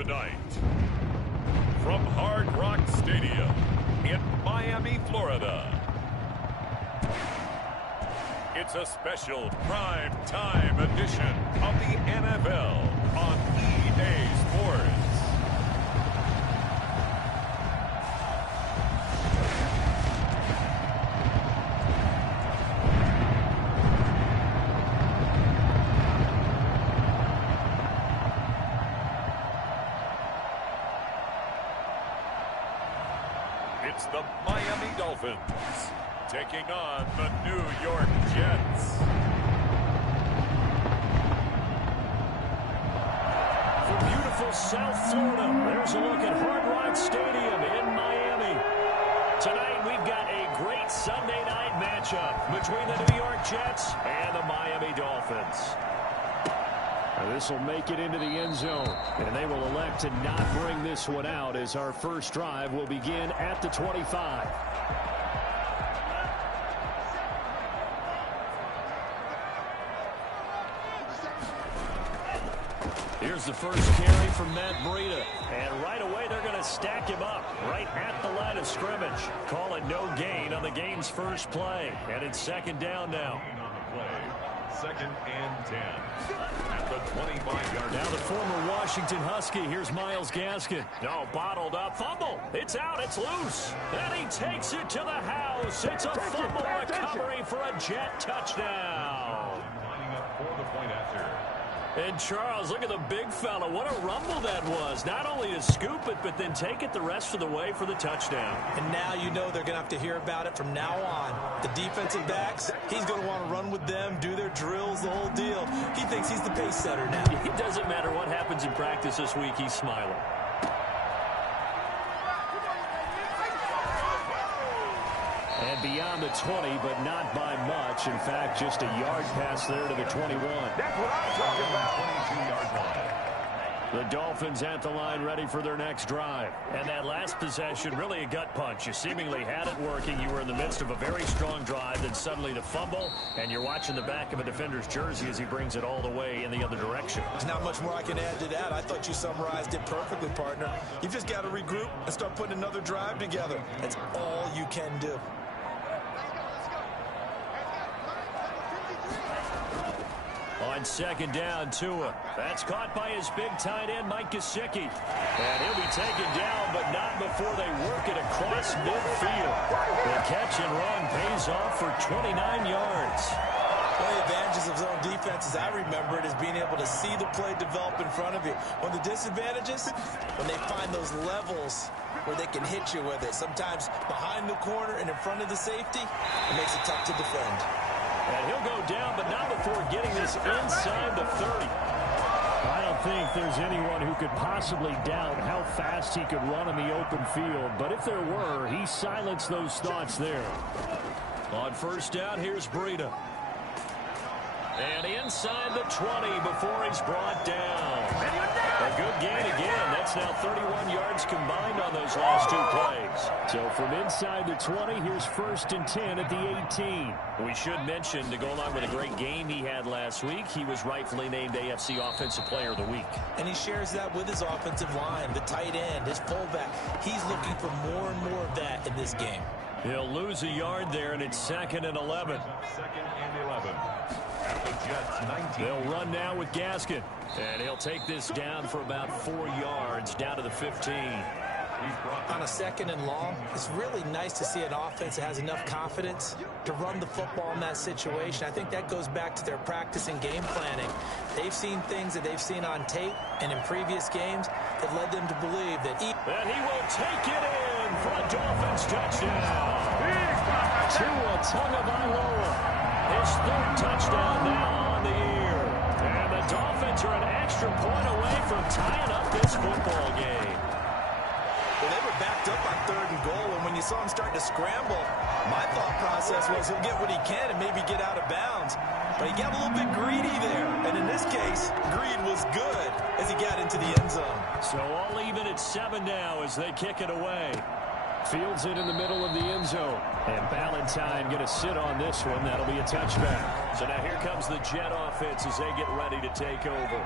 Tonight, from Hard Rock Stadium in Miami, Florida, it's a special prime time edition of the NFL on EA Sports. It's the Miami Dolphins taking on the New York Jets. From beautiful South Florida, there's a look at Hard Rock Stadium in Miami. Tonight, we've got a great Sunday night matchup between the New York Jets and the Miami Dolphins. This will make it into the end zone, and they will elect to not bring this one out as our first drive will begin at the 25. Here's the first carry from Matt Breida, and right away they're going to stack him up right at the line of scrimmage. Call it no gain on the game's first play, and it's second down now. Second and 10 at the 25-yard. Now the former Washington Husky. Here's Myles Gaskin. No, bottled up. Fumble. It's out. It's loose. And he takes it to the house. It's a fumble recovery for a Jet touchdown. Lining up for the point after. And Charles, look at the big fella. What a rumble that was. Not only to scoop it, but then take it the rest of the way for the touchdown. And now you know they're going to have to hear about it from now on. The defensive backs, he's going to want to run with them, do their drills, the whole deal. He thinks he's the pace setter now. It doesn't matter what happens in practice this week, he's smiling. And beyond the 20, but not by much. In fact, just a yard pass there to the 21. That's what I'm talking about. 22-yard line. The Dolphins at the line ready for their next drive. And that last possession, really a gut punch. You seemingly had it working. You were in the midst of a very strong drive, then suddenly the fumble, and you're watching the back of a defender's jersey as he brings it all the way in the other direction. There's not much more I can add to that. I thought you summarized it perfectly, partner. You've just got to regroup and start putting another drive together. That's all you can do. On second down, Tua. That's caught by his big tight end, Mike Gesicki. And he'll be taken down, but not before they work it across midfield. The catch and run pays off for 29 yards. One of the advantages of zone defense, as I remember it, is being able to see the play develop in front of you. One of the disadvantages, when they find those levels where they can hit you with it. Sometimes behind the corner and in front of the safety, it makes it tough to defend. And he'll go down, but not before getting this inside the 30. I don't think there's anyone who could possibly doubt how fast he could run in the open field. But if there were, he silenced those thoughts there. On first down, here's Breida. And inside the 20 before he's brought down. A good gain again. That's now 31 yards combined on those last two plays. So from inside the 20, here's first and 10 at the 18. We should mention, to go along with a great game he had last week, he was rightfully named AFC Offensive Player of the Week. And he shares that with his offensive line, the tight end, his fullback. He's looking for more and more of that in this game. He'll lose a yard there, and it's second and 11. Second and 11. At the Jets, 19. They'll run now with Gaskin. And he'll take this down for about 4 yards, down to the 15. On a second and long, it's really nice to see an offense that has enough confidence to run the football in that situation. I think that goes back to their practice and game planning. They've seen things that they've seen on tape and in previous games that led them to believe that he will take it in for a Dolphins touchdown. Tua Tagovailoa, his third touchdown now on the year. And the Dolphins are an extra point away from tying up this football game. Well, they were backed up on third and goal, and when you saw him start to scramble, my thought process was he'll get what he can and maybe get out of bounds. But he got a little bit greedy there, and in this case, greed was good as he got into the end zone. So all even at 7 now as they kick it away. Fields it in the middle of the end zone. And Ballantyne going to sit on this one. That'll be a touchback. So now here comes the Jet offense as they get ready to take over.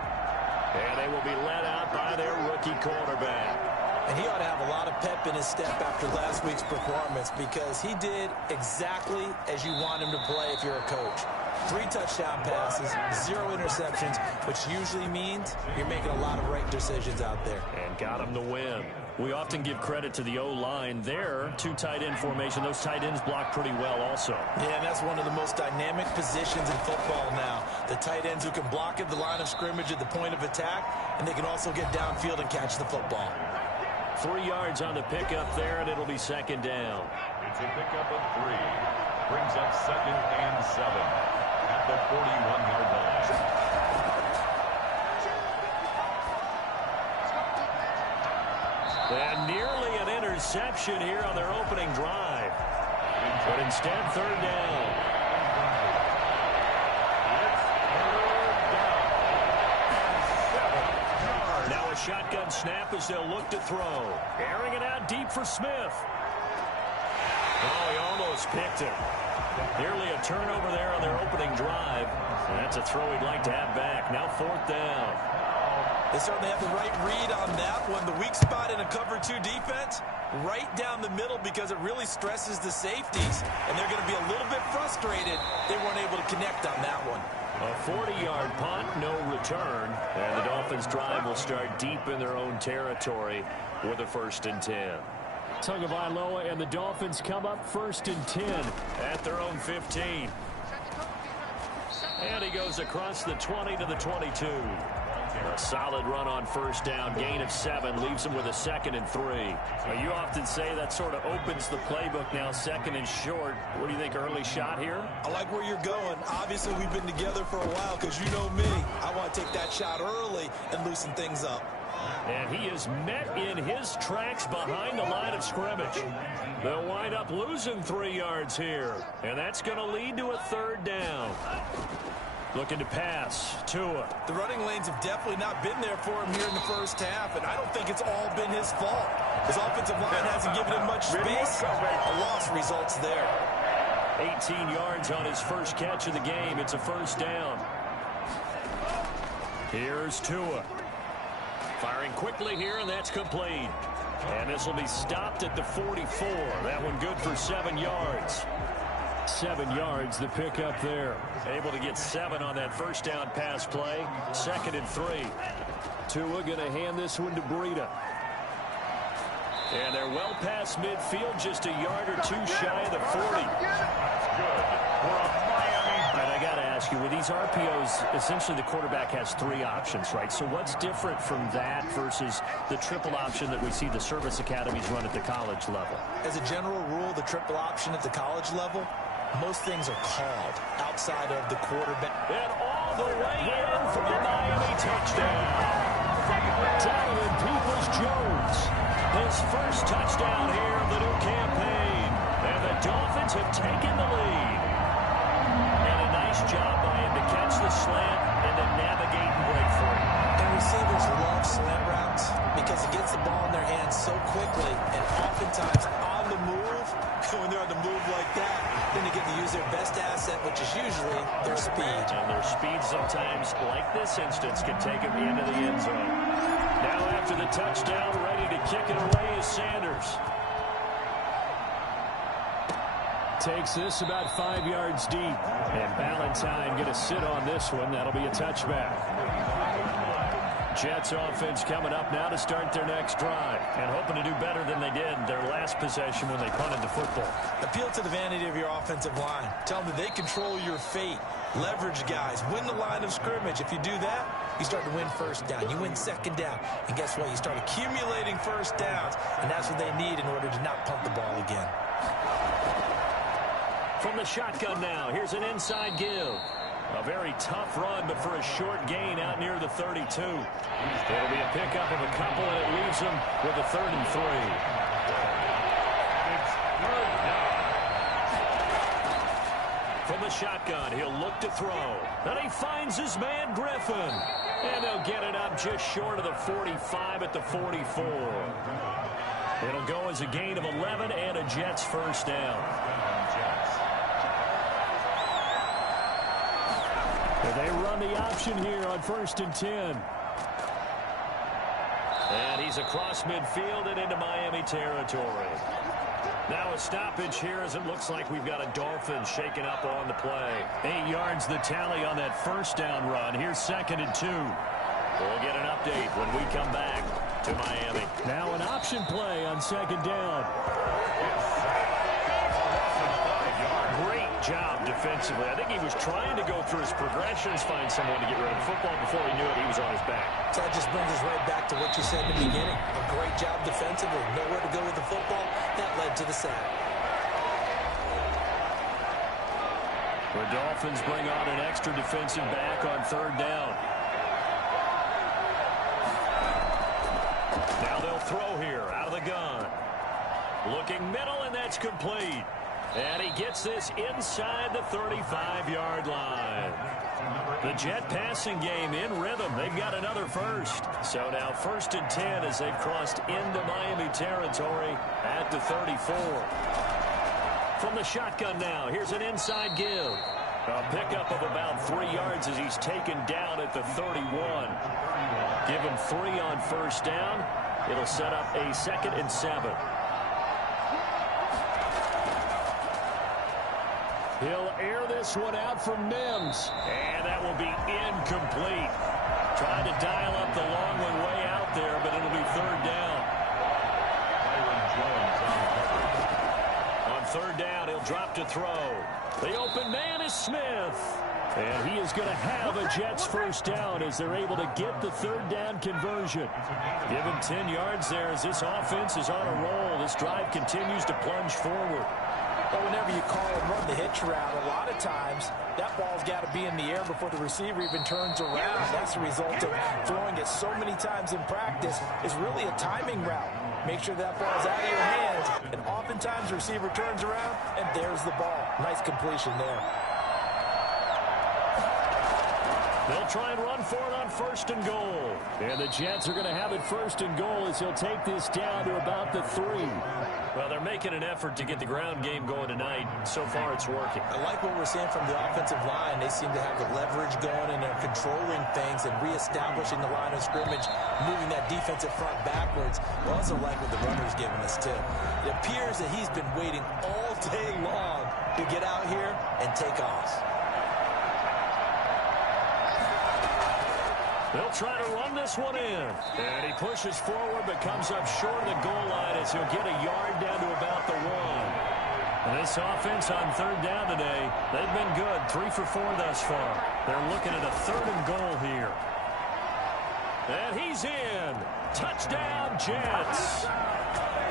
And they will be led out by their rookie quarterback. And he ought to have a lot of pep in his step after last week's performance because he did exactly as you want him to play if you're a coach. 3 touchdown passes, 0 interceptions, which usually means you're making a lot of right decisions out there. And got him the win. We often give credit to the O-line there. 2 tight end formation. Those tight ends block pretty well also. Yeah, and that's one of the most dynamic positions in football now. The tight ends who can block at the line of scrimmage at the point of attack, and they can also get downfield and catch the football. 3 yards on the pickup there, and it'll be second down. It's a pickup of 3. Brings up 2nd and 7 at the 41-yard line. And nearly an interception here on their opening drive. But instead, 3rd down. Now a shotgun snap as they'll look to throw. Airing it out deep for Smith. Oh, he almost picked it. Nearly a turnover there on their opening drive. And that's a throw he'd like to have back. Now 4th down. They certainly have the right read on that one. The weak spot in a cover 2 defense, right down the middle because it really stresses the safeties. And they're going to be a little bit frustrated they weren't able to connect on that one. A 40-yard punt, no return. And the Dolphins' drive will start deep in their own territory with a 1st and 10. Tagovailoa and the Dolphins come up 1st and 10 at their own 15. And he goes across the 20 to the 22. A solid run on 1st down, gain of 7, leaves him with a 2nd and 3. Well, you often say that sort of opens the playbook now, 2nd and short. What do you think, early shot here? I like where you're going. Obviously, we've been together for a while because you know me. I want to take that shot early and loosen things up. And he is met in his tracks behind the line of scrimmage. They'll wind up losing 3 yards here. And that's going to lead to a 3rd down. Looking to pass. Tua. The running lanes have definitely not been there for him here in the first half, and I don't think it's all been his fault. His offensive line hasn't given him much space. A loss results there. 18 yards on his first catch of the game. It's a 1st down. Here's Tua. Firing quickly here, and that's complete. And this will be stopped at the 44. That one good for 7 yards. 7 yards, the pickup there. Able to get 7 on that 1st down pass play. 2nd and 3. Tua going to hand this one to Breida. And they're well past midfield, just a yard or 2 shy of the 40. That's good for a Miami. And I got to ask you, with these RPOs, essentially the quarterback has 3 options, right? So what's different from that versus the triple option that we see the service academies run at the college level? As a general rule, the triple option at the college level, most things are called outside of the quarterback. And all the way in for the Miami touchdown. Donovan Peoples-Jones, his first touchdown here of the new campaign. And the Dolphins have taken the lead. And a nice job by him to catch the slant and then navigate and break free. And receivers love slant routes because it gets the ball in their hands so quickly and oftentimes on the move. When they're on the move like that, then they get to use their best asset, which is usually their speed. And their speed sometimes, like this instance, can take them into the end zone. Now after the touchdown, ready to kick it away is Sanders. Takes this about 5 yards deep. And Valentine going to sit on this one. That'll be a touchback. Jets offense coming up now to start their next drive. And hoping to do better than they did their last possession when they punted the football. Appeal to the vanity of your offensive line. Tell them that they control your fate. Leverage guys. Win the line of scrimmage. If you do that, you start to win 1st down. You win 2nd down. And guess what? You start accumulating 1st downs. And that's what they need in order to not punt the ball again. From the shotgun now, here's an inside give. A very tough run, but for a short gain out near the 32. It'll be a pickup of a couple, and it leaves him with a 3rd and 3. It's 3rd down. From the shotgun, he'll look to throw. And he finds his man, Griffin. And they'll get it up just short of the 45 at the 44. It'll go as a gain of 11 and a Jets 1st down. They run the option here on 1st and 10. And he's across midfield and into Miami territory. Now a stoppage here as it looks like we've got a Dolphin shaken up on the play. 8 yards the tally on that first down run. Here's 2nd and 2. We'll get an update when we come back to Miami. Now an option play on 2nd down. Great job defensively. I think he was trying to go through his progressions, find someone to get rid of the football. Before he knew it, he was on his back. So that just brings us right back to what you said in the beginning. A great job defensively. Nowhere to go with the football. That led to the sack. The Dolphins bring on an extra defensive back on 3rd down. Now they'll throw here out of the gun. Looking middle, and that's complete. And he gets this inside the 35-yard line. The Jet passing game in rhythm. They've got another first. So now 1st and 10 as they've crossed into Miami territory at the 34. From the shotgun now, here's an inside give. A pickup of about 3 yards as he's taken down at the 31. Give him 3 on 1st down. It'll set up a 2nd and 7. He'll air this one out from Mims. And that will be incomplete. Trying to dial up the long one way out there, but it'll be 3rd down. On 3rd down, he'll drop to throw. The open man is Smith. And he is going to have a Jets 1st down as they're able to get the 3rd down conversion. Give him 10 yards there as this offense is on a roll. This drive continues to plunge forward. But whenever you call and run the hitch route, a lot of times that ball's got to be in the air before the receiver even turns around. That's the result of throwing it so many times in practice. It's really a timing route. Make sure that ball's out of your hands, and oftentimes the receiver turns around, and there's the ball. Nice completion there. They'll try and run for it on 1st and goal. And the Jets are going to have it 1st and goal as he'll take this down to about the 3. Well, they're making an effort to get the ground game going tonight. So far, it's working. I like what we're seeing from the offensive line. They seem to have the leverage going, and they're controlling things and reestablishing the line of scrimmage, moving that defensive front backwards. I also like what the runner's giving us, too. It appears that he's been waiting all day long to get out here and take off. They'll try to run this one in. And he pushes forward but comes up short of the goal line as he'll get a yard down to about the 1. And this offense on 3rd down today, they've been good. 3 for 4 thus far. They're looking at a 3rd and goal here. And he's in. Touchdown, Jets.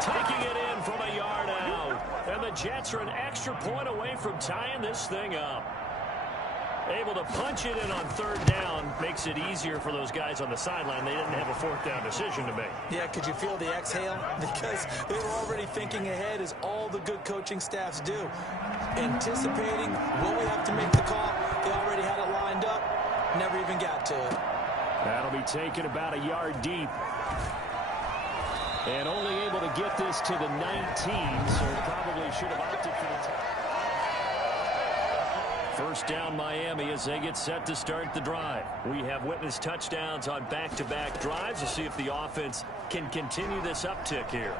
Taking it in from a yard out. And the Jets are an extra point away from tying this thing up. Able to punch it in on 3rd down makes it easier for those guys on the sideline. They didn't have a 4th down decision to make. Yeah, could you feel the exhale? Because they were already thinking ahead, as all the good coaching staffs do. Anticipating, will we have to make the call? They already had it lined up. Never even got to it. That'll be taken about a yard deep. And only able to get this to the 19, so probably should have opted for the time. 1st down Miami as they get set to start the drive. We have witnessed touchdowns on back-to-back drives to see if the offense can continue this uptick here.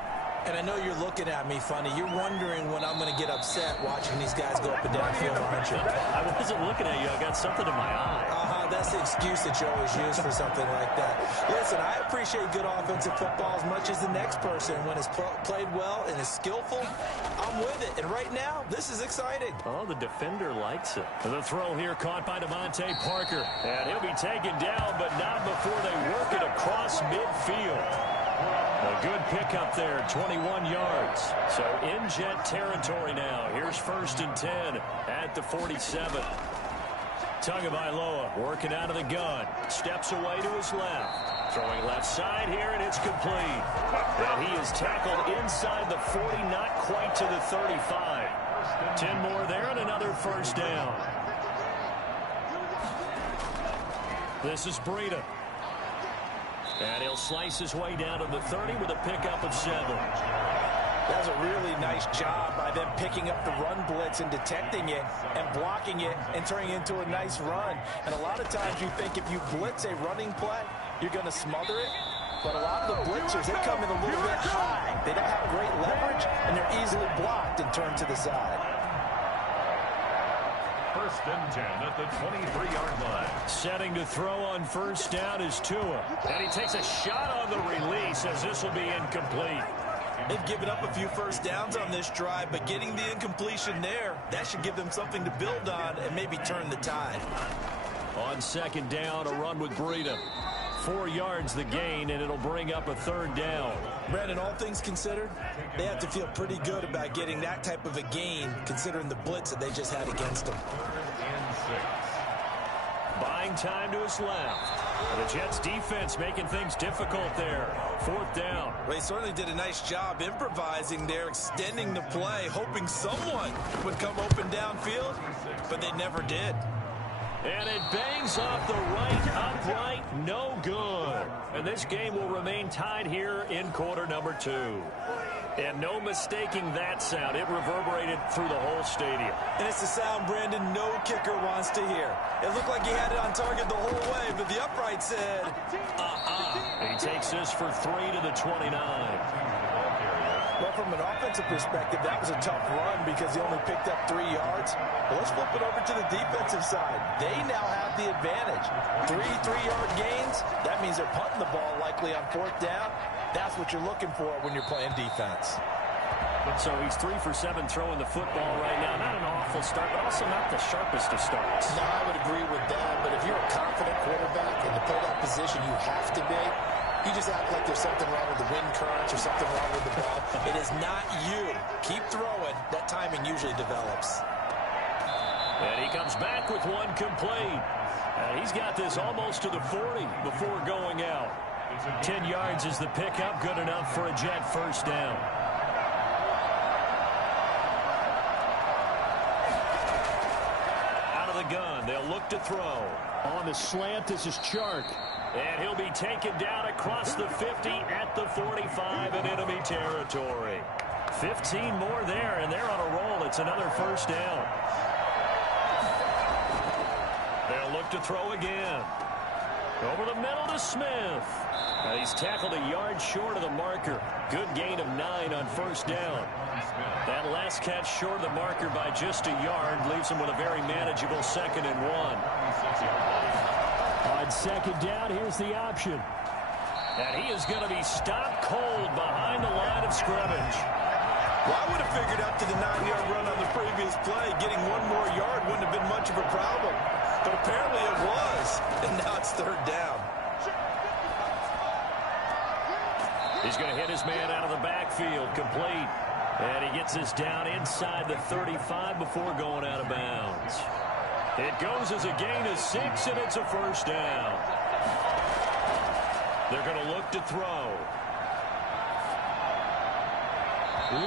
And I know you're looking at me funny. You're wondering when I'm going to get upset watching these guys go up and down the field, aren't you? I wasn't looking at you. I got something in my eye. That's the excuse that you always use for something like that. Listen, I appreciate good offensive football as much as the next person. When it's played well and is skillful, I'm with it. And right now, this is exciting. Oh, the defender likes it. The throw here caught by Devontae Parker. And he'll be taken down, but not before they work it across midfield. A good pickup there, 21 yards. So in Jet territory now. Here's 1st and 10 at the 47. Tagovailoa working out of the gun. Steps away to his left. Throwing left side here, and it's complete. And he is tackled inside the 40, not quite to the 35. 10 more there and another 1st down. This is Breida. And he'll slice his way down to the 30 with a pickup of 7. That was a really nice job by them picking up the run blitz and detecting it and blocking it and turning it into a nice run. And a lot of times you think if you blitz a running play, you're going to smother it. but a lot of the blitzers, they come in a little bit high. They don't have great leverage, and they're easily blocked and turned to the side. 1st and 10 at the 23-yard line. Setting to throw on first down is Tua. And he takes a shot on the release as this will be incomplete. They've given up a few first downs on this drive, but getting the incompletion there, that should give them something to build on and maybe turn the tide. On 2nd down, a run with Breida. 4 yards the gain, and it'll bring up a 3rd down. Brandon, all things considered, they have to feel pretty good about getting that type of a gain, considering the blitz that they just had against them. 3rd and 6. Buying time to his left. The Jets defense making things difficult there. 4th down. Well, they certainly did a nice job improvising there, extending the play, hoping someone would come open downfield, but they never did. And it bangs off the right upright, no good. And this game will remain tied here in quarter number 2. And no mistaking that sound. It reverberated through the whole stadium. And it's the sound, Brandon, no kicker wants to hear. It looked like he had it on target the whole way, but the upright said, He takes this for 3 to the 29. Well, from an offensive perspective, that was a tough run because he only picked up 3 yards. But let's flip it over to the defensive side. They now have the advantage. 3 3-yard gains, that means they're punting the ball likely on 4th down. That's what you're looking for when you're playing defense. So he's 3 for 7 throwing the football right now. Not an awful start, but also not the sharpest of starts. No, I would agree with that. But if you're a confident quarterback and to play that position, you have to be. You just act like there's something wrong with the wind currents or something wrong with the ball. It is not you. Keep throwing. That timing usually develops. And he comes back with one complete. And he's got this almost to the 40 before going out. 10 yards is the pickup. Good enough for a Jet first down. Out of the gun. They'll look to throw. On the slant, this is Chark. And he'll be taken down across the 50 at the 45 in enemy territory. 15 more there, and they're on a roll. It's another first down. They'll look to throw again. Over the middle to Smith. He's tackled a yard short of the marker. Good gain of 9 on first down. That last catch short of the marker by just a yard leaves him with a very manageable 2nd and 1. On 2nd down, here's the option. And he is going to be stopped cold behind the line of scrimmage. Well, I would have figured up to the 9-yard run on the previous play. Getting 1 more yard wouldn't have been much of a problem. But apparently it was. And now it's 3rd down. He's going to hit his man out of the backfield, complete. And he gets this down inside the 35 before going out of bounds. It goes as a gain of 6, and it's a first down. They're going to look to throw.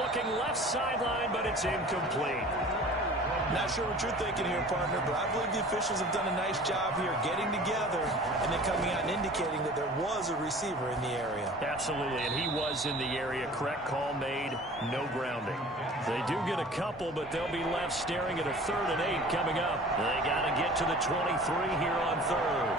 Looking left sideline, but it's incomplete. Not sure what you're thinking here, partner, but I believe the officials have done a nice job here getting together and then coming out and indicating that there was a receiver in the area. Absolutely, and he was in the area. Correct call made, no grounding. They do get a couple, but they'll be left staring at a 3rd and 8 coming up. They got to get to the 23 here on 3rd.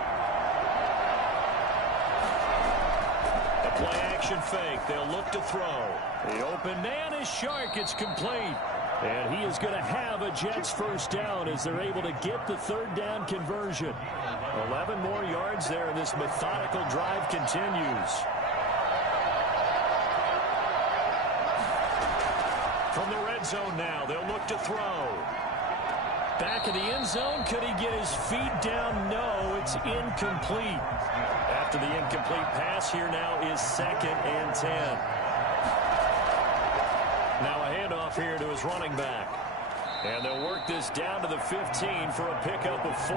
A play-action fake. They'll look to throw. The open man is Chark. It's complete. And he is going to have a Jets first down as they're able to get the 3rd down conversion. 11 more yards there, and this methodical drive continues. From the red zone now, they'll look to throw. Back in the end zone, could he get his feet down? No, it's incomplete. After the incomplete pass, here now is 2nd and 10. Now a handoff here to his running back. And they'll work this down to the 15 for a pickup of 4.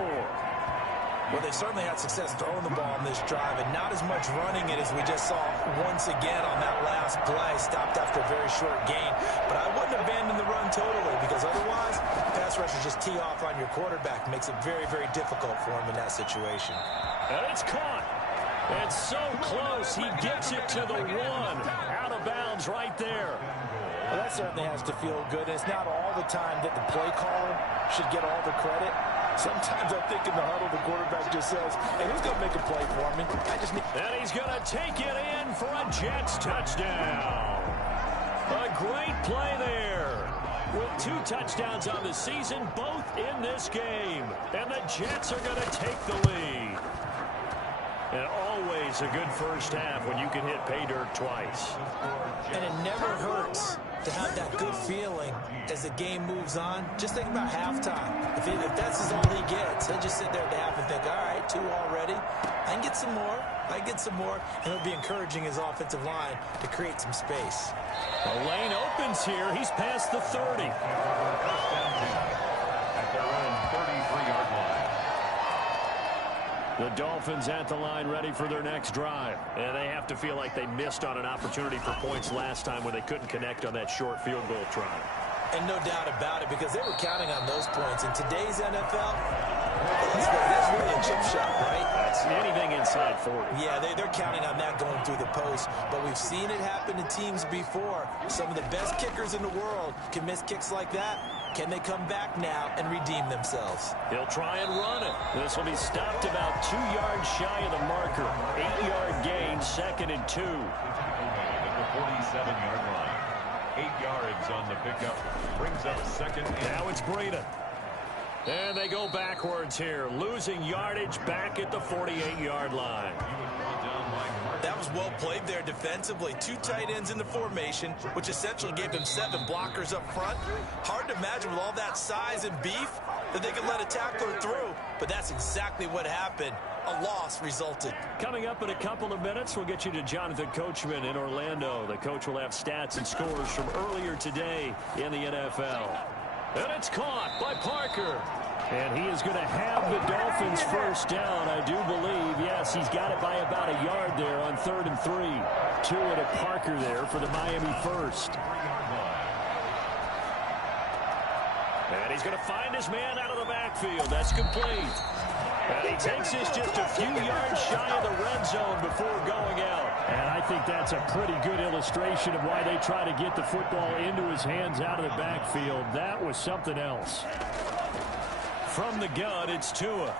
Well, they certainly had success throwing the ball on this drive, and not as much running it as we just saw once again on that last play. Stopped after a very short gain. But I wouldn't abandon the run totally, because otherwise, pass rushers just tee off on your quarterback. Makes it very, very difficult for him in that situation. And it's caught. And so close, he gets it to the 1. Out of bounds right there. Well, that certainly has to feel good. It's not all the time that the play caller should get all the credit. Sometimes I think in the huddle, the quarterback just says, hey, who's going to make a play for me? I just need... And he's going to take it in for a Jets touchdown. A great play there. With 2 touchdowns on the season, both in this game. And the Jets are going to take the lead. And always a good first half when you can hit pay dirt twice. And it never hurts to have that good feeling as the game moves on. Just think about halftime. If that's all he gets, he'll just sit there at the half and think, all right, 2 already. I can get some more. I can get some more. And he'll be encouraging his offensive line to create some space. The lane opens here. He's past the 30. At their own 33-yard line. The Dolphins at the line ready for their next drive. And they have to feel like they missed on an opportunity for points last time when they couldn't connect on that short field goal try. And no doubt about it, because they were counting on those points. In today's NFL, that's really a chip shot, right? That's anything inside 40. Yeah, they're counting on that going through the post. But we've seen it happen to teams before. Some of the best kickers in the world can miss kicks like that. Can they come back now and redeem themselves? He'll try and run it. This will be stopped about 2 yards shy of the marker. 8-yard gain, 2nd and 2. At the 47-yard line. 8 yards on the pickup. Brings up 2nd and... Now it's Breida. And they go backwards here. Losing yardage back at the 48-yard line. That was well played there defensively. 2 tight ends in the formation, which essentially gave them 7 blockers up front. Hard to imagine with all that size and beef that they could let a tackler through. But that's exactly what happened. A loss resulted. Coming up in a couple of minutes, we'll get you to Jonathan Coachman in Orlando. The coach will have stats and scores from earlier today in the NFL. And it's caught by Parker. And he is going to have the Dolphins first down, I do believe. Yes, he's got it by about a yard there on 3rd and 3. Tua to Parker there for the Miami first. And he's going to find his man out of the backfield. That's complete. And he takes this just a few yards shy of the red zone before going out. And I think that's a pretty good illustration of why they try to get the football into his hands out of the backfield. That was something else. From the gun, it's Tua.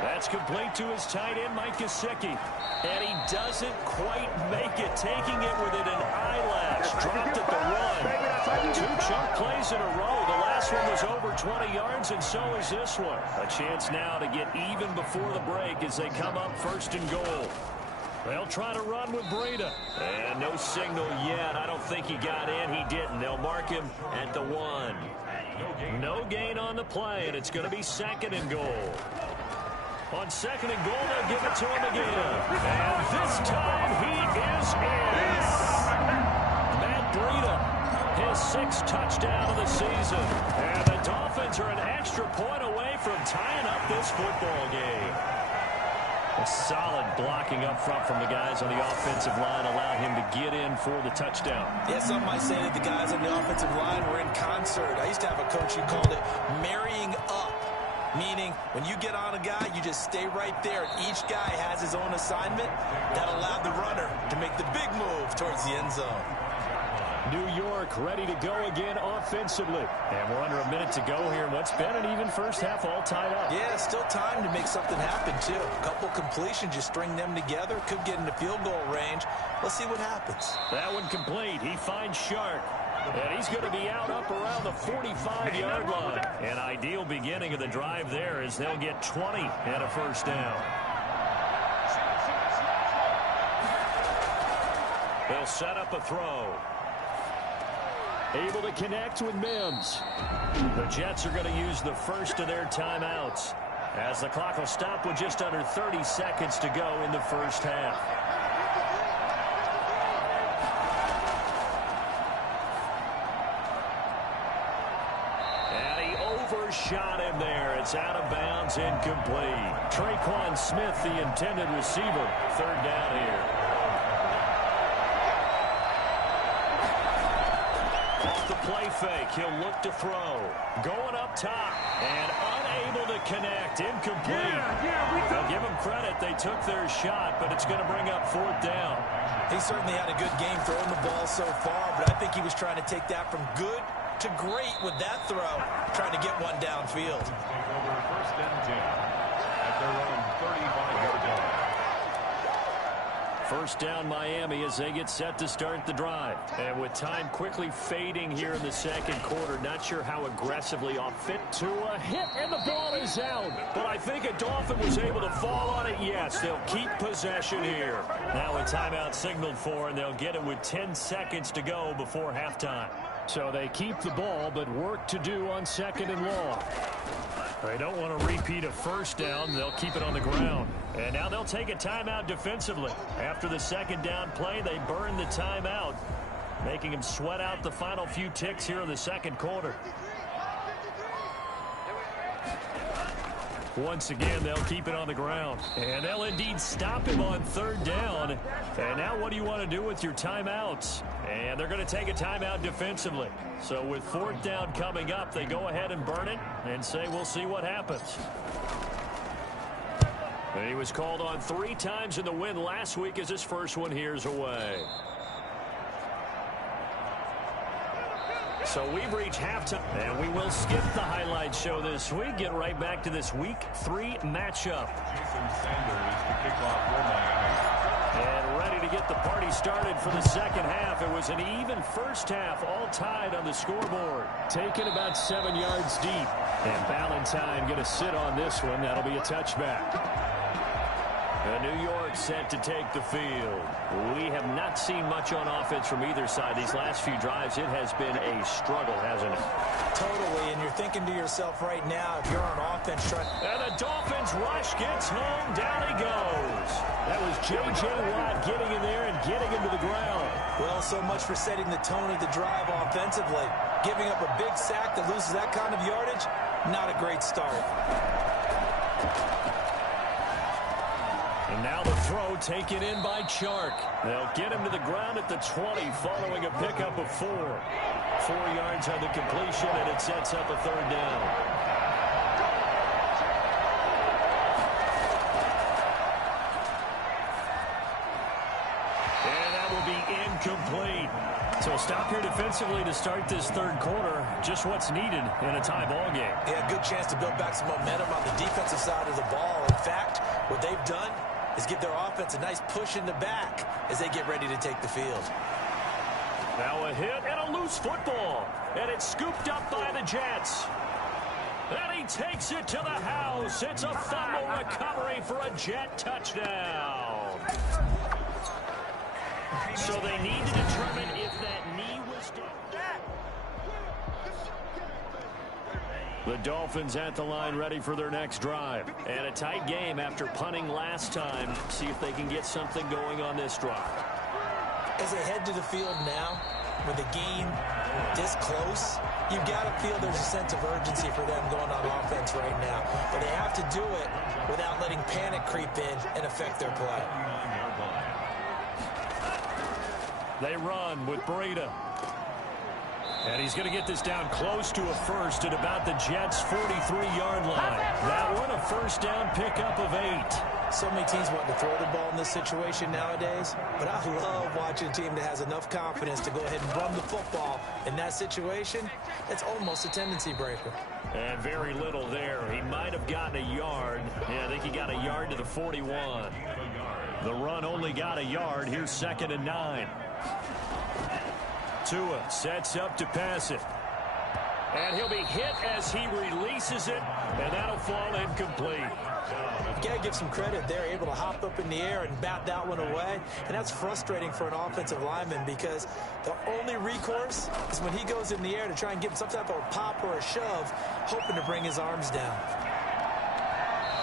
That's complete to his tight end, Mike Gesicki. And he doesn't quite make it, taking it within an eyelash. Dropped at the run. 2 chunk plays in a row. The last one was over 20 yards, and so is this one. A chance now to get even before the break as they come up 1st and goal. They'll try to run with Breida. And no signal yet. I don't think he got in. He didn't. They'll mark him at the 1. No gain on the play, and it's going to be 2nd and goal. On 2nd and goal, they'll give it to him again. And this time, he is in. Matt Breida, his 6th touchdown of the season. And the Dolphins are an extra point away from tying up this football game. A solid blocking up front from the guys on the offensive line allowed him to get in for the touchdown. Yeah, some might say that the guys on the offensive line were in concert. I used to have a coach who called it marrying up, meaning when you get on a guy, you just stay right there. Each guy has his own assignment. That allowed the runner to make the big move towards the end zone. New York ready to go again offensively. And we're under a minute to go here in what's been an even first half all tied up. Yeah, still time to make something happen, too. A couple completions, just string them together. Could get into field goal range. Let's see what happens. That one complete. He finds Shark. And he's going to be out up around the 45-yard line. An ideal beginning of the drive there as they'll get 20 and a first down. They'll set up a throw. Able to connect with Mims. The Jets are going to use the first of their timeouts as the clock will stop with just under 30 seconds to go in the first half. And he overshot him there. It's out of bounds, incomplete. Traquan Smith, the intended receiver. 3rd down here. Play fake. He'll look to throw. Going up top. And unable to connect. Incomplete. They'll give him credit. They took their shot, but it's going to bring up 4th down. He certainly had a good game throwing the ball so far, but I think he was trying to take that from good to great with that throw, trying to get one downfield. First and 10 at their own 35-yard line. First down Miami as they get set to start the drive. And with time quickly fading here in the second quarter, not sure how aggressively off fit to a hit, and the ball is out. But I think a Dolphin was able to fall on it. Yes, they'll keep possession here. Now a timeout signaled for, and they'll get it with 10 seconds to go before halftime. So they keep the ball, but work to do on second and long. They don't want to repeat a first down. They'll keep it on the ground. And now they'll take a timeout defensively. After the second down play, they burn the timeout, making them sweat out the final few ticks here in the second quarter. Once again, they'll keep it on the ground. And they'll indeed stop him on third down. And now what do you want to do with your timeouts? And they're going to take a timeout defensively. So with fourth down coming up, they go ahead and burn it and say we'll see what happens. And he was called on 3 times in the win last week as his first one here's away. So we've reached halftime, and we will skip the highlight show this week. Get right back to this Week 3 matchup. Jason Sanders to kick off for Miami. And ready to get the party started for the second half. It was an even first half, all tied on the scoreboard. Taken about 7 yards deep. And Valentine going to sit on this one. That'll be a touchback. New York set to take the field. We have not seen much on offense from either side these last few drives. It has been a struggle, hasn't it? Totally, and you're thinking to yourself right now, if you're on offense trying... And the Dolphins rush gets home. Down he goes. That was J.J. Watt getting in there and getting him to the ground. Well, so much for setting the tone of the drive offensively. Giving up a big sack that loses that kind of yardage, not a great start. And now the throw taken in by Chark. They'll get him to the ground at the 20 following a pickup of 4. 4 yards on the completion, and it sets up a third down. And that will be incomplete. So stop here defensively to start this third quarter. Just what's needed in a tie ball game. Yeah, good chance to build back some momentum on the defensive side of the ball. In fact, what they've done is give their offense a nice push in the back as they get ready to take the field. Now a hit and a loose football. And it's scooped up by the Jets. And he takes it to the house. It's a fumble recovery for a Jet touchdown. So they need to determine if that knee was down. The Dolphins at the line ready for their next drive. And a tight game after punting last time. See if they can get something going on this drive. As they head to the field now, with the game this close, you've got to feel there's a sense of urgency for them going on offense right now. But they have to do it without letting panic creep in and affect their play. They run with Breida. And he's going to get this down close to a first at about the Jets' 43-yard line. That one a first down pickup of 8. So many teams want to throw the ball in this situation nowadays, but I love watching a team that has enough confidence to go ahead and run the football in that situation. It's almost a tendency breaker. And very little there. He might have gotten a yard. Yeah, I think he got a yard to the 41. The run only got a yard. Here's 2nd and 9. Tua sets up to pass it. And he'll be hit as he releases it, and that'll fall incomplete. You got to give some credit. They're able to hop up in the air and bat that one away, and that's frustrating for an offensive lineman because the only recourse is when he goes in the air to try and get some type of a pop or a shove, hoping to bring his arms down.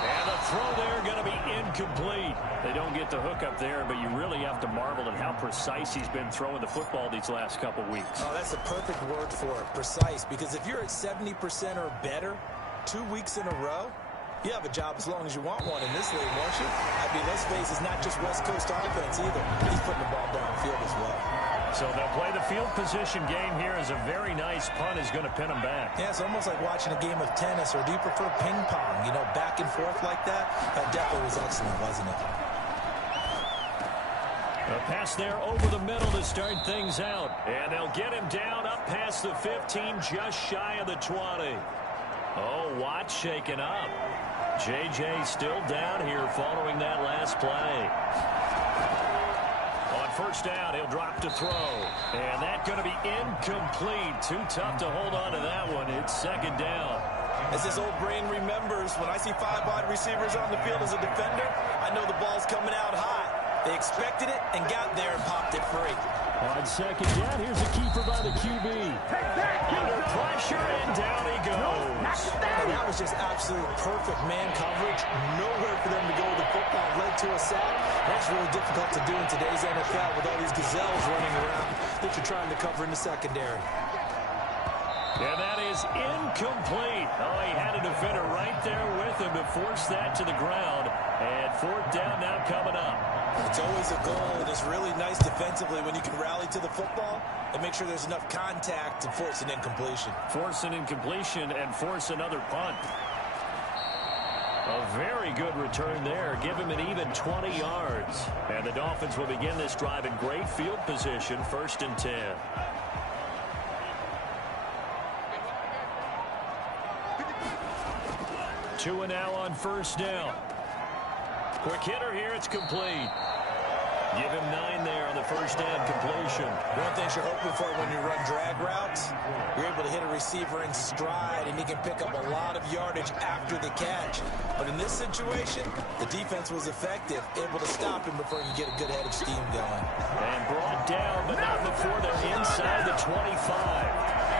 And the throw there going to be incomplete. They don't get the hook up there, but you really have to marvel at how precise he's been throwing the football these last couple weeks. Oh, that's a perfect word for it, precise, because if you're at 70% or better 2 weeks in a row, you have a job as long as you want one in this league, won't you? I mean, let's face it, it's not just West Coast offense either. He's putting the ball downfield as well. So they'll play the field position game here as a very nice punt is going to pin them back. Yeah, it's almost like watching a game of tennis, or do you prefer ping pong? You know, back and forth like that? That definitely was excellent, wasn't it? A pass there over the middle to start things out. And they'll get him down up past the 15, just shy of the 20. Oh, Watt shaken up. J.J. still down here following that last play. On first down, he'll drop to throw. And that's going to be incomplete. Too tough to hold on to that one. It's second down. As his old brain remembers, when I see 5 wide receivers on the field as a defender, I know the ball's coming out high. They expected it and got there and popped it free. On second down, here's a keeper by the QB. Under pressure, and down he goes. And that was just absolute perfect man coverage. Nowhere for them to go with the football. Led to a sack. That's really difficult to do in today's NFL with all these gazelles running around that you're trying to cover in the secondary. And that is incomplete. Oh, he had a defender right there with him to force that to the ground. And fourth down now coming up. It's always a goal, and it's really nice defensively when you can rally to the football and make sure there's enough contact to force an incompletion. Force an incompletion and force another punt. A very good return there. Give him an even 20 yards. And the Dolphins will begin this drive in great field position, 1st and 10. Two and now on first down. Quick hitter here, it's complete. Give him 9 there on the first down completion. One of the things you're hoping for when you run drag routes, you're able to hit a receiver in stride, and he can pick up a lot of yardage after the catch. But in this situation, the defense was effective, able to stop him before he could get a good head of steam going. And brought down, but not before they're inside the 25.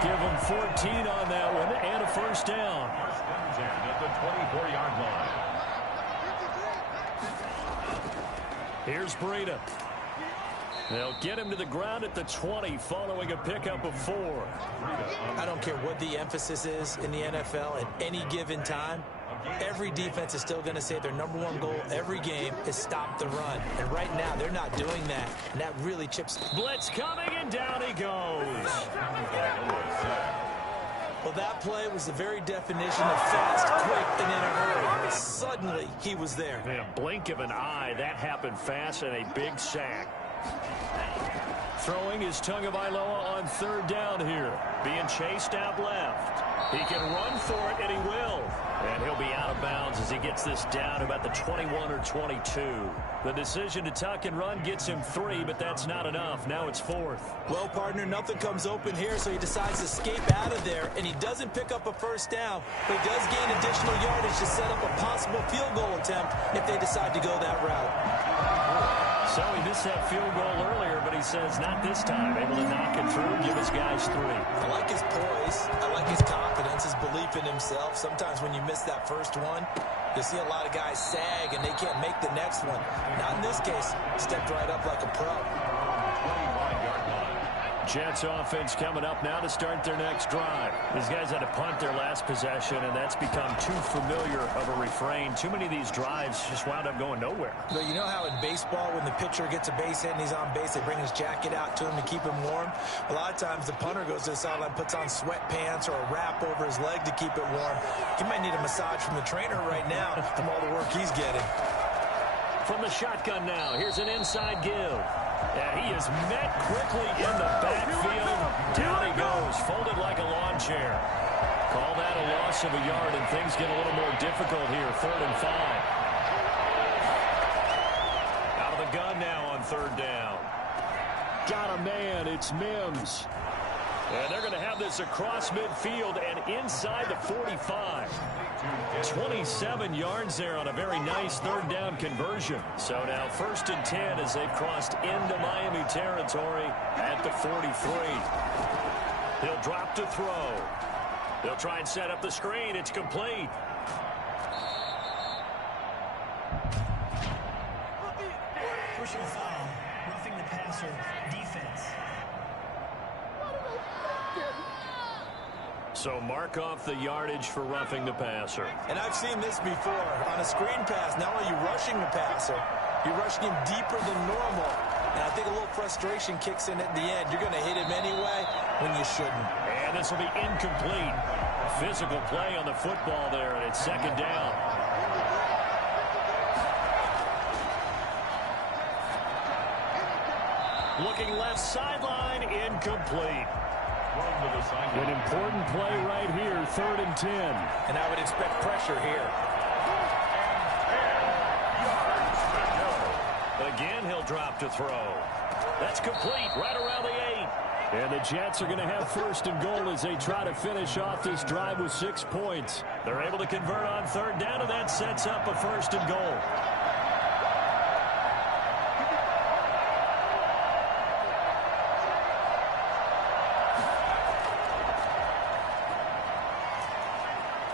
Give him 14 on that one, and a first down. At the 24-yard line. Here's Breida. They'll get him to the ground at the 20 following a pickup of 4. I don't care what the emphasis is in the NFL at any given time. Every defense is still going to say their #1 goal every game is stop the run. And right now, they're not doing that. And that really chips. Blitz coming, and down he goes. Well, that play was the very definition of fast, quick, and in a hurry. Suddenly, he was there. In a blink of an eye, that happened fast, and a big sack. Throwing is Tagovailoa on third down here. Being chased out left. He can run for it, and he will. And he'll be out of bounds as he gets this down about the 21 or 22. The decision to tuck and run gets him 3, but that's not enough. Now it's 4th. Well, partner, nothing comes open here, so he decides to escape out of there, and he doesn't pick up a first down, but he does gain additional yardage to set up a possible field goal attempt if they decide to go that route. So he missed that field goal earlier, but he says not this time. Able to knock it through, give his guys 3. I like his poise. I like his confidence, his belief in himself. Sometimes when you miss that first one, you see a lot of guys sag and they can't make the next one. Not in this case. Stepped right up like a pro. Jets offense coming up now to start their next drive. These guys had to punt their last possession, and that's become too familiar of a refrain. Too many of these drives just wound up going nowhere. But you know how in baseball, when the pitcher gets a base hit and he's on base, they bring his jacket out to him to keep him warm? A lot of times the punter goes to the sideline, puts on sweatpants or a wrap over his leg to keep it warm. He might need a massage from the trainer right now from all the work he's getting. From the shotgun now, here's an inside give. And he is met quickly in the backfield. Down he goes, folded like a lawn chair. Call that a loss of a yard, and things get a little more difficult here. 3rd and 5. Out of the gun now on 3rd down. Got a man, it's Mims. And they're going to have this across midfield and inside the 45. 27 yards there on a very nice 3rd down conversion. So now 1st and 10 as they've crossed into Miami territory at the 43. He'll drop to throw. They'll try and set up the screen. It's complete. Personal foul, roughing the passer, defense. So mark off the yardage for roughing the passer. And I've seen this before. On a screen pass, not only are you rushing the passer, you're rushing him deeper than normal. And I think a little frustration kicks in at the end. You're going to hit him anyway when you shouldn't. And this will be incomplete. Physical play on the football there, and it's 2nd down. Looking left sideline, incomplete. An important play right here, 3rd and 10. And I would expect pressure here. Again, he'll drop to throw. That's complete right around the 8. And the Jets are going to have 1st and goal as they try to finish off this drive with 6 points. They're able to convert on 3rd down, and that sets up a 1st and goal.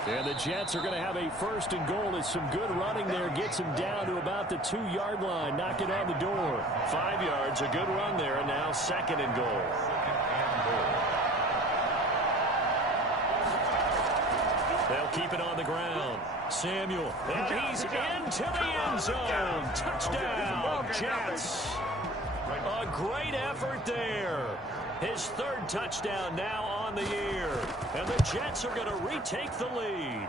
And the Jets are going to have a 1st and goal as some good running there gets him down to about the 2-yard line, knocking on the door. 5 yards, a good run there, and now 2nd and goal. They'll keep it on the ground. Samuel, and he's into the end zone. Touchdown, Jets. A great effort there. His 3rd touchdown now on the year. And the Jets are going to retake the lead.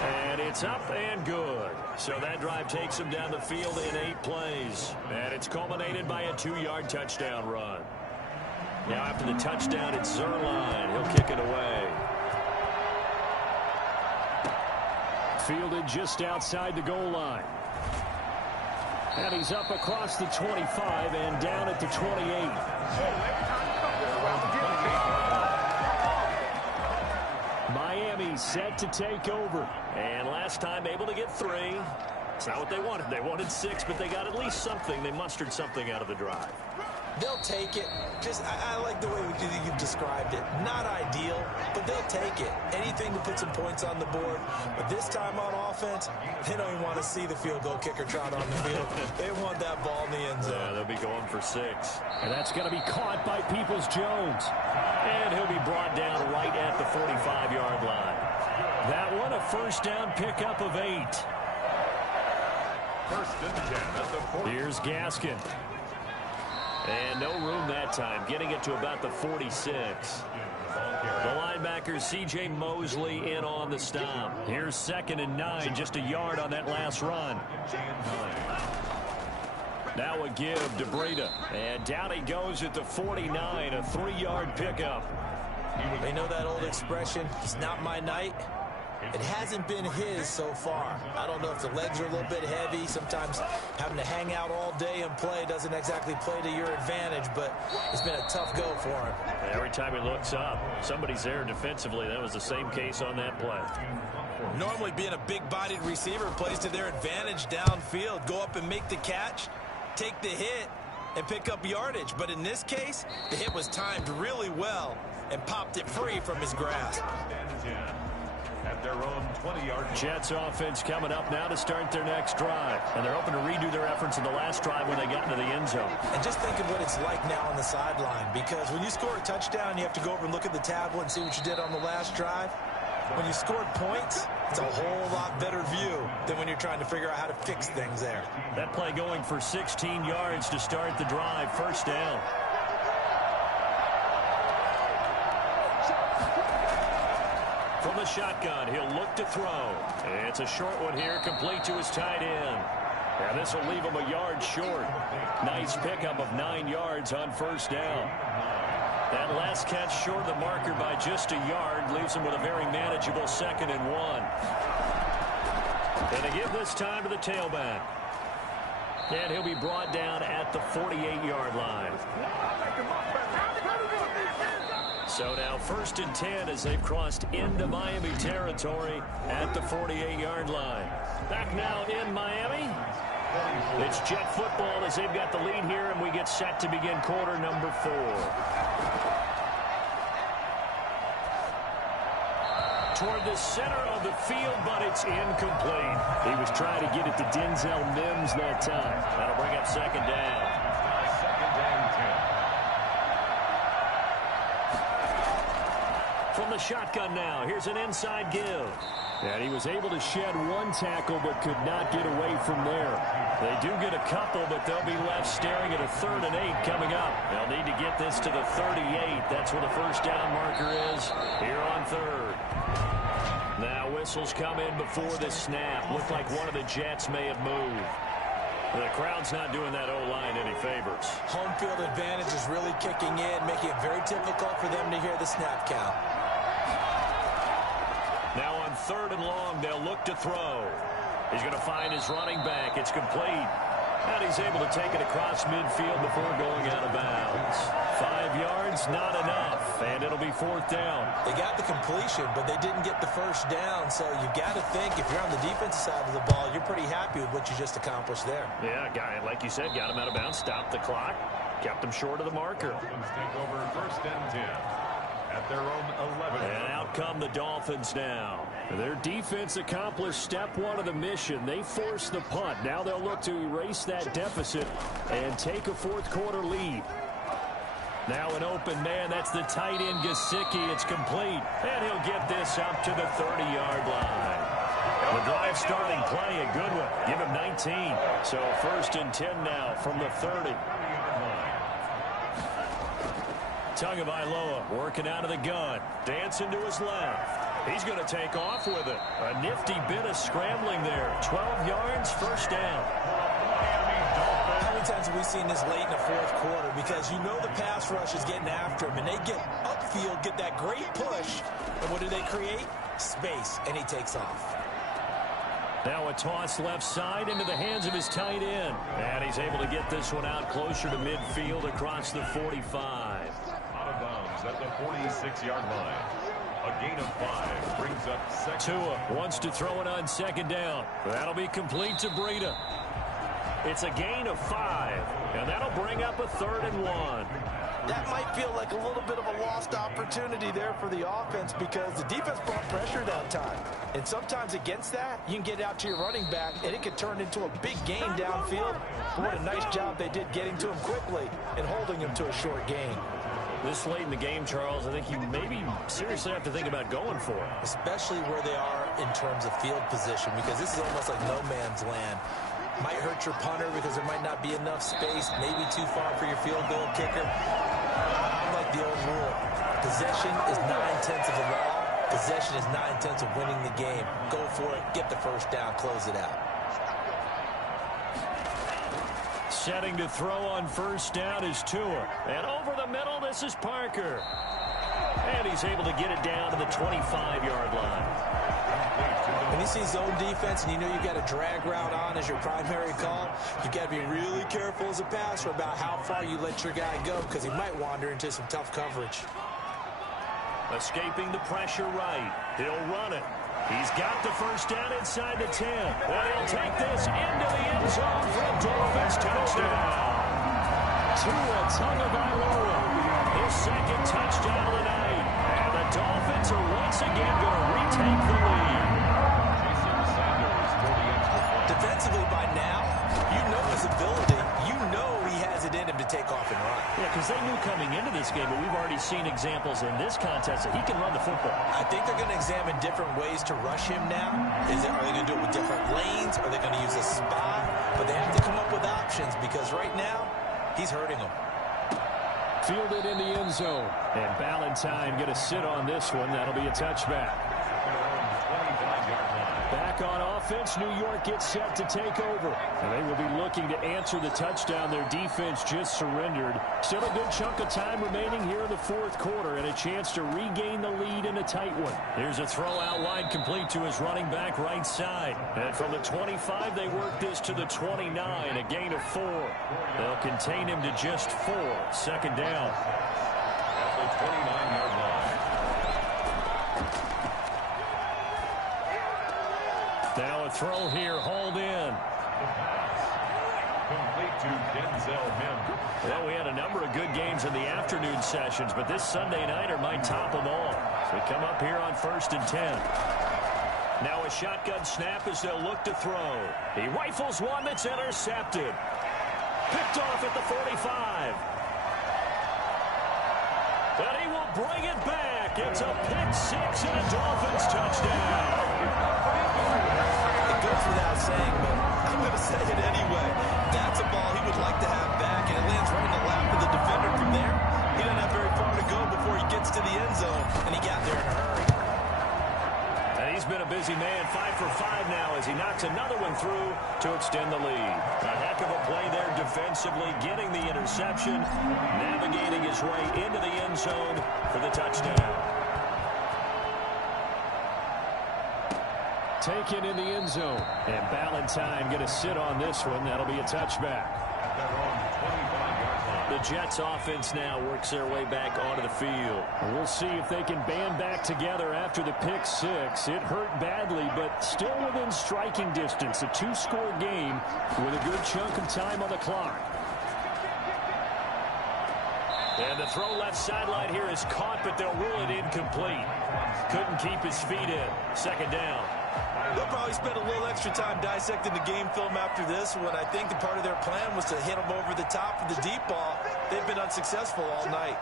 And it's up and good. So that drive takes them down the field in 8 plays. And it's culminated by a 2-yard touchdown run. Now after the touchdown, it's Zuerlein. He'll kick it away. Fielded just outside the goal line. And he's up across the 25 and down at the 28. Miami set to take over. And last time able to get 3. It's not what they wanted. They wanted 6, but they got at least something. They mustered something out of the drive. They'll take it. I like the way you've described it. Not ideal, but they'll take it. Anything to put some points on the board. But this time on offense, they don't even want to see the field goal kicker trot on the field. They want that ball in the end zone. Yeah, they'll be going for 6. And that's going to be caught by Peoples-Jones. And he'll be brought down right at the 45-yard line. That one a 1st down pickup of 8. 1st and 10 at the 40. Here's Gaskin. And no room that time, getting it to about the 46. The linebacker, C.J. Mosley, in on the stop. Here's 2nd and 9, just a yard on that last run. Now a give to Breida. And down he goes at the 49, a 3-yard pickup. They know that old expression, it's not my night. It hasn't been his so far. I don't know if the legs are a little bit heavy. Sometimes having to hang out all day and play doesn't exactly play to your advantage, but it's been a tough go for him. Every time he looks up, somebody's there defensively. That was the same case on that play. Normally being a big-bodied receiver plays to their advantage downfield. Go up and make the catch, take the hit, and pick up yardage. But in this case, the hit was timed really well and popped it free from his grasp. At their own 20-yard. Jets offense coming up now to start their next drive. And they're hoping to redo their efforts in the last drive when they got into the end zone. And just think of what it's like now on the sideline, because when you score a touchdown, you have to go over and look at the tablet and see what you did on the last drive. When you scored points, it's a whole lot better view than when you're trying to figure out how to fix things there. That play going for 16 yards to start the drive. 1st down. From the shotgun, he'll look to throw. It's a short one here, complete to his tight end. And this will leave him a yard short. Nice pickup of 9 yards on 1st down. That last catch short of the marker by just a yard leaves him with a very manageable 2nd and 1. And they give this time to the tailback. And he'll be brought down at the 48-yard line. So now 1st and 10 as they've crossed into Miami territory at the 48-yard line. Back now in Miami. It's Jet football as they've got the lead here, and we get set to begin quarter number 4. Toward the center of the field, but it's incomplete. He was trying to get it to Denzel Mims that time. That'll bring up 2nd down. From the shotgun now, here's an inside give. And he was able to shed 1 tackle but could not get away from there. They do get a couple, but they'll be left staring at a 3rd and 8 coming up. They'll need to get this to the 38. That's where the 1st down marker is here on 3rd. Now whistles come in before the snap. Looked like one of the Jets may have moved. The crowd's not doing that O-line any favors. Home field advantage is really kicking in, making it very difficult for them to hear the snap count. Now on 3rd and long, they'll look to throw. He's going to find his running back. It's complete. And he's able to take it across midfield before going out of bounds. 5 yards, not enough. And it'll be 4th down. They got the completion, but they didn't get the first down. So you've got to think, if you're on the defensive side of the ball, you're pretty happy with what you just accomplished there. Yeah, guy, like you said, got him out of bounds, stopped the clock, kept him short of the marker. Dolphins take over 1st and 10 at their own 11. And out come the Dolphins now. Their defense accomplished step 1 of the mission. They forced the punt. Now they'll look to erase that deficit and take a 4th quarter lead. Now an open man. That's the tight end, Gesicki. It's complete. And he'll get this up to the 30-yard line. The drive starting play, a good one. Give him 19. So 1st and 10 now from the 30. Tagovailoa working out of the gun. Dancing to his left. He's going to take off with it. A nifty bit of scrambling there. 12 yards, 1st down. How many times have we seen this late in the 4th quarter? Because you know the pass rush is getting after him, and they get upfield, get that great push. And what do they create? Space, and he takes off. Now a toss left side into the hands of his tight end. And he's able to get this one out closer to midfield across the 45. Out of bounds at the 46-yard line. A gain of 5 brings up 2nd. Tua wants to throw it on 2nd down. That'll be complete to Breida. It's a gain of 5, and that'll bring up a 3rd and 1. That might feel like a little bit of a lost opportunity there for the offense because the defense brought pressure that time. And sometimes against that, you can get out to your running back, and it could turn into a big gain downfield. But what a nice job they did getting to him quickly and holding him to a short gain. This late in the game, Charles, I think you maybe seriously have to think about going for it. Especially where they are in terms of field position, because this is almost like no man's land. Might hurt your punter because there might not be enough space, maybe too far for your field goal kicker. I like the old rule. Possession is 9/10 of the law. Possession is 9/10 of winning the game. Go for it, get the 1st down, close it out. Setting to throw on 1st down is Tua. And over the middle, this is Parker. And he's able to get it down to the 25-yard line. When you see zone defense and you know you've got a drag route on as your primary call, you've got to be really careful as a passer about how far you let your guy go because he might wander into some tough coverage. Escaping the pressure right. He'll run it. He's got the 1st down inside the 10. And he'll take this into the end zone for a Dolphins touchdown. Tua Tagovailoa, his 2nd touchdown of the night. And the Dolphins are once again going to retake the lead. Defensively by now, you know his ability. You know he has it in him to take off and run. Yeah, because they knew coming into this game, but we've already seen examples in this contest that he can run the football. I think they're going to examine different ways to rush him now. Are they going to do it with different lanes? Are they going to use a spot? But they have to come up with options because right now, he's hurting them. Fielded in the end zone. And Ballantyne going to sit on this one. That'll be a touchback. Back on offense, New York gets set to take over. And they will be looking to answer the touchdown their defense just surrendered. Still a good chunk of time remaining here in the 4th quarter and a chance to regain the lead in a tight one. Here's a throw out wide complete to his running back right side. And from the 25, they work this to the 29, a gain of 4. They'll contain him to just 4. 2nd down. At the 29-yard line. Now a throw here, hauled in. Complete to Denzel Mims. Well, we had a number of good games in the afternoon sessions, but this Sunday nighter might top them all. So we come up here on 1st and 10. Now a shotgun snap as they'll look to throw. He rifles one that's intercepted. Picked off at the 45. And he will bring it back. It's a pick 6 and a Dolphins touchdown. It goes without saying, but I'm going to say it anyway. That's a ball he would like to have back, and it lands right in the lap of the defender. From there, he doesn't have very far to go before he gets to the end zone, and he got there in a hurry. And He's been a busy man, 5 for 5 now as he knocks another one through to extend the lead. A heck of a play there defensively, getting the interception, navigating his way into the end zone for the touchdown. Taken in the end zone. And Ballantyne going to sit on this one. That'll be a touchback. The Jets offense now works their way back onto the field. We'll see if they can band back together after the pick six. It hurt badly, but still within striking distance. A 2-score game with a good chunk of time on the clock. And the throw left sideline here is caught, but they'll rule it incomplete. Couldn't keep his feet in. Second down. They'll probably spend a little extra time dissecting the game film after this one. I think the part of their plan was to hit them over the top of the deep ball. They've been unsuccessful all night.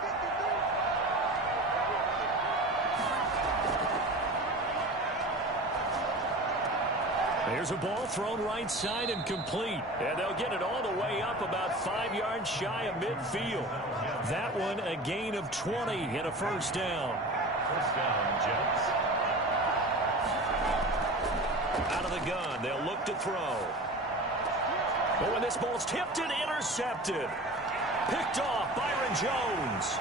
There's a ball thrown right side and complete. And they'll get it all the way up about 5 yards shy of midfield. That one a gain of 20 and a first down. First down, Jets. Out of the gun, they'll look to throw. Oh, and this ball's tipped and intercepted. Picked off Byron Jones.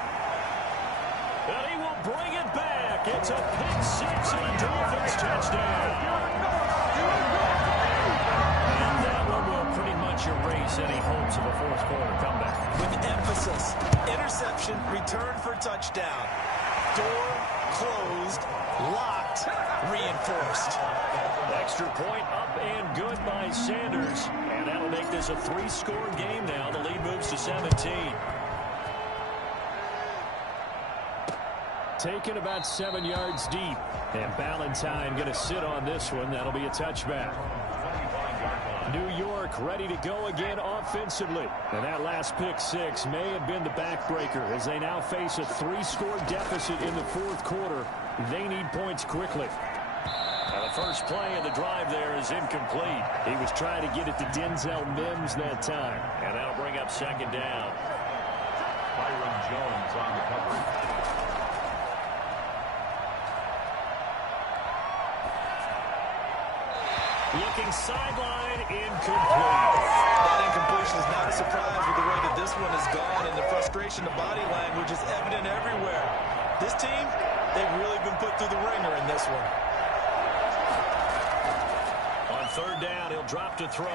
And he will bring it back. It's a pick six and a Dolphins touchdown. And that one will pretty much erase any hopes of a fourth quarter comeback. With emphasis, interception, return for touchdown. Door closed, locked, reinforced. Extra point up and good by Sanders. And that'll make this a 3-score game now. The lead moves to 17. Taken about 7 yards deep. And Ballantyne going to sit on this one. That'll be a touchback. New York ready to go again offensively. And that last pick six may have been the backbreaker as they now face a 3-score deficit in the fourth quarter. They need points quickly. The first play of the drive there is incomplete. He was trying to get it to Denzel Mims that time. And that'll bring up second down. Byron Jones on the coverage. Looking sideline, incomplete. That incompletion is not a surprise with the way that this one has gone, and the frustration of body language is evident everywhere. This team, they've really been put through the ringer in this one. On third down, he'll drop to throw.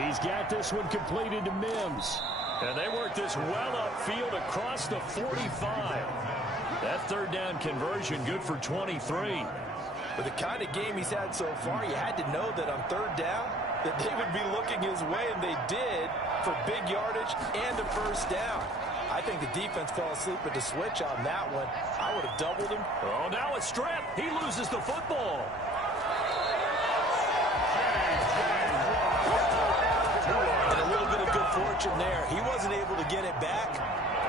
He's got this one completed to Mims. And they work this well upfield across the 45. That third down conversion good for 23. With the kind of game he's had so far, you had to know that on third down that they would be looking his way, and they did, for big yardage and a first down. I think the defense fell asleep at the switch on that one. I would have doubled him. Oh, now a strip. He loses the football. And a little bit of good fortune there. He wasn't able to get it back,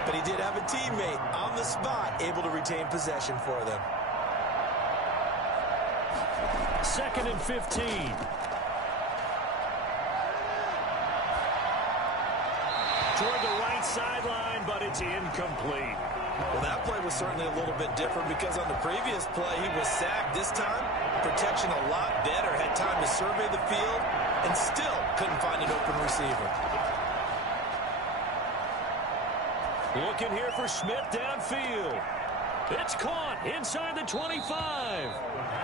but he did have a teammate on the spot able to retain possession for them. Second and 15. Toward the right sideline, but it's incomplete. Well, that play was certainly a little bit different because on the previous play, he was sacked. This time, protection a lot better. Had time to survey the field and still couldn't find an open receiver. Looking here for Smith downfield. It's caught inside the 25.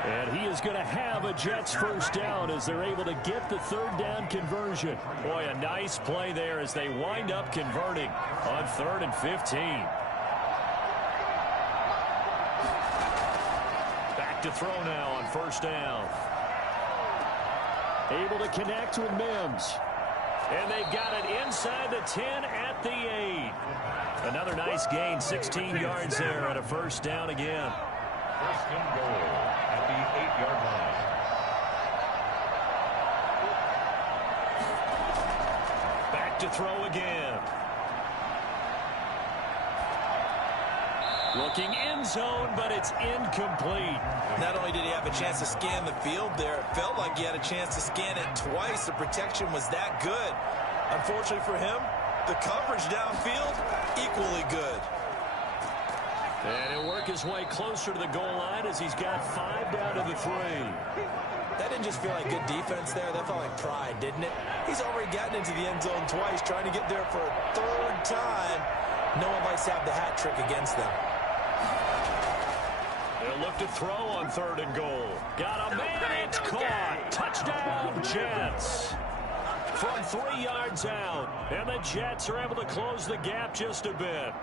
And he is going to have a Jets first down as they're able to get the third down conversion. Boy, a nice play there as they wind up converting on 3rd and 15. Back to throw now on first down. Able to connect with Mims. And they've got it inside the 10 at the 8. Another nice gain, 16 yards there and a first down again. First and goal at the 8-yard line. Back to throw again. Looking end zone, but it's incomplete. Not only did he have a chance to scan the field there, it felt like he had a chance to scan it twice. The protection was that good. Unfortunately for him, the coverage downfield, equally good. And he'll work his way closer to the goal line as he's got 5 down to the 3. That didn't just feel like good defense there. That felt like pride, didn't it? He's already gotten into the end zone twice, trying to get there for a 3rd time. No one likes to have the hat trick against them. They'll look to throw on 3rd and goal. Got a man, it's caught. Touchdown, Jets. From 3 yards out. And the Jets are able to close the gap just a bit.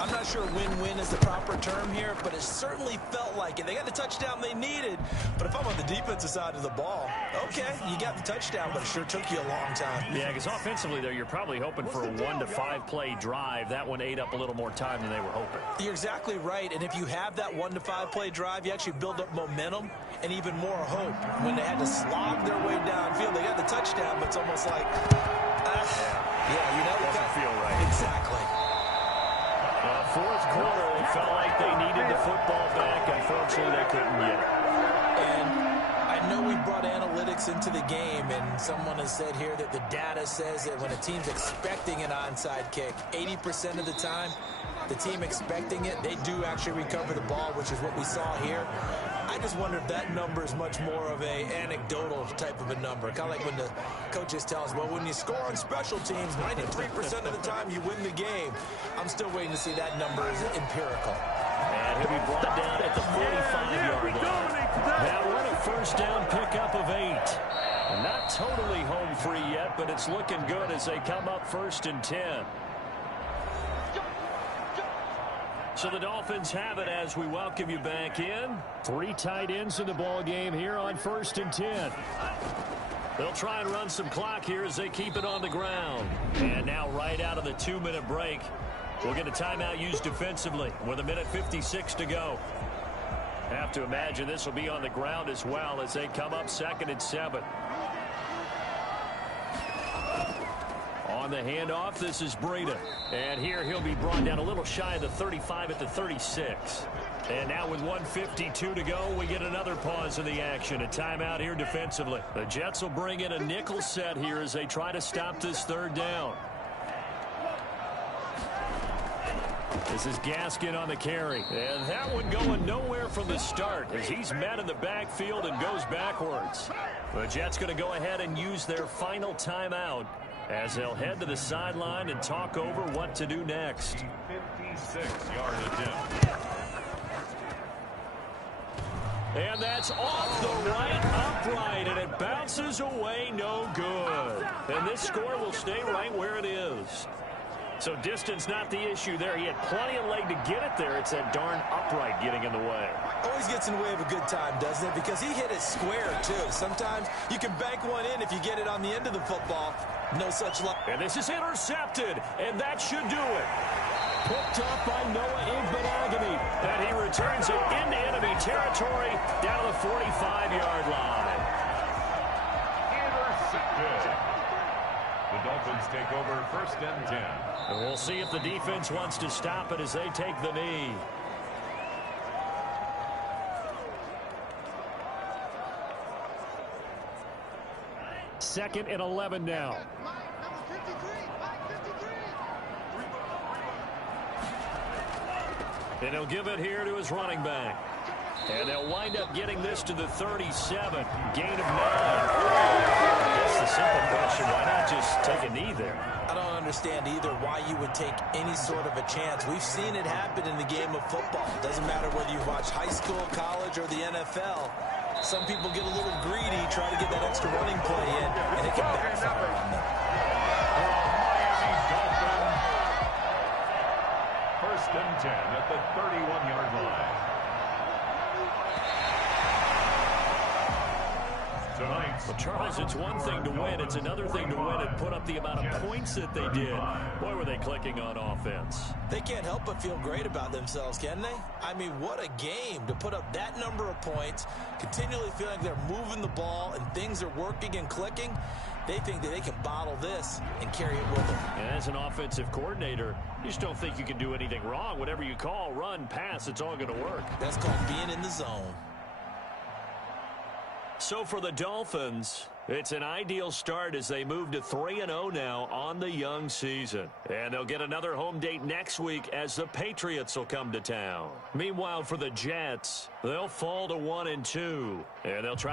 I'm not sure win-win is the proper term here, but it certainly felt like it. They got the touchdown they needed, but if I'm on the defensive side of the ball, okay, you got the touchdown, but it sure took you a long time. Yeah, because offensively there, you're probably hoping for a 1 to 5 play drive. That one ate up a little more time than they were hoping. You're exactly right, and if you have that 1 to 5 play drive, you actually build up momentum and even more hope. When they had to slog their way downfield, they got the touchdown, but it's almost like, yeah, you know, it doesn't feel right. Exactly. 4th quarter, it felt like they needed the football back. Unfortunately, they couldn't get it. And I know we brought analytics into the game, and someone has said here that the data says that when a team's expecting an onside kick, 80% of the time, the team expecting it, they do actually recover the ball, which is what we saw here. I just wonder if that number is much more of a anecdotal type of a number. Kind of like when the coaches tell us, well, when you score on special teams, 93% of the time you win the game. I'm still waiting to see that number is empirical. And he'll be brought down at the 45-yard line. Now run a 1st down pickup of 8. And not totally home free yet, but it's looking good as they come up 1st and 10. So the Dolphins have it as we welcome you back in. 3 tight ends in the ball game here on 1st and 10. They'll try and run some clock here as they keep it on the ground. And now right out of the 2-minute break, we'll get a timeout used defensively with 1:56 to go. Have to imagine this will be on the ground as well as they come up 2nd and 7. On the handoff, this is Breida. And here he'll be brought down a little shy of the 35 at the 36. And now with 1:52 to go, we get another pause in the action. A timeout here defensively. The Jets will bring in a nickel set here as they try to stop this 3rd down. This is Gaskin on the carry. And that one going nowhere from the start as he's met in the backfield and goes backwards. The Jets going to go ahead and use their final timeout as they'll head to the sideline and talk over what to do next. 56-yard attempt. And that's off the right upright, and it bounces away no good. And this score will stay right where it is. So distance not the issue there. He had plenty of leg to get it there. It's that darn upright getting in the way. Always gets in the way of a good time, doesn't it? Because he hit it square, too. Sometimes you can bank one in if you get it on the end of the football. No such luck. And this is intercepted, and that should do it. Picked up by Noah Igbenogany. And he returns it into enemy territory down to the 45-yard line. Intercepted. The Dolphins take over 1st and 10. And we'll see if the defense wants to stop it as they take the knee. Second and 11 now. And he'll give it here to his running back. And they'll wind up getting this to the 37. Gain of 9. That's the simple question. Why not just take a knee there? I don't understand either why you would take any sort of a chance. We've seen it happen in the game of football. Doesn't matter whether you watch high school, college, or the NFL. Some people get a little greedy, try to get that extra running play in, and it can backfire on them. First and 10 at the 31-yard line. Well, Charles, it's one thing to win. It's another thing to win and put up the amount of points that they did. Boy, were they clicking on offense. They can't help but feel great about themselves, can they? I mean, what a game to put up that number of points, continually feeling they're moving the ball and things are working and clicking. They think that they can bottle this and carry it with them. And as an offensive coordinator, you just don't think you can do anything wrong. Whatever you call, run, pass, it's all going to work. That's called being in the zone. So for the Dolphins, it's an ideal start as they move to 3-0 now on the young season. And they'll get another home date next week as the Patriots will come to town. Meanwhile, for the Jets, they'll fall to 1-2, and they'll try to